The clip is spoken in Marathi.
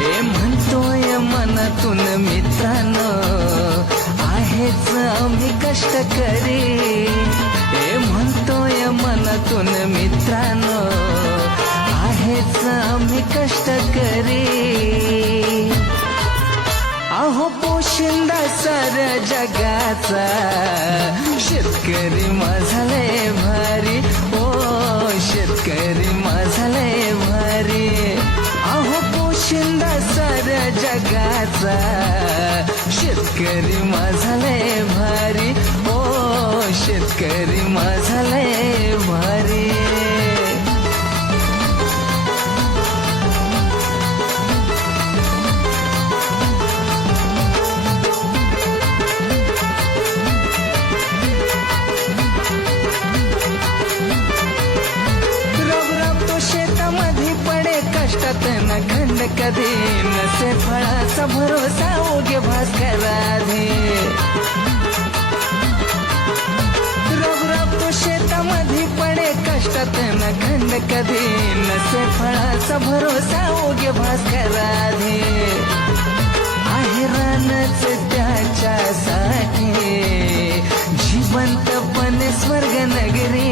ए म्हणतोय मनातून मित्रांनो, आहेच आम्ही कष्टकरी. ए म्हणतोय मनातून मित्रांनो, आहेच आम्ही कष्टकरी. अहो पोशिंदा साऱ्या जगाचा शेतकरी माझा लय भारी. ओ शेतकरी माझा लय भारी. अहो पोशिंदा साऱ्या जगाचा शेतकरी माझा लय भारी. ओ शेतकरी माझा लय भारी. शेतामध्ये पडे कष्टात न खंड कधी, नसे फळाचा भरोसा ओगे भास्कराधे. रब तो शेतामध्ये पडे कष्टात न खंड कधी, नसे फळाचा भरोसा ओगे भास्कराधे. आहे रानच त्याच्यासाठी जिवंतपणे स्वर्ग नगरी.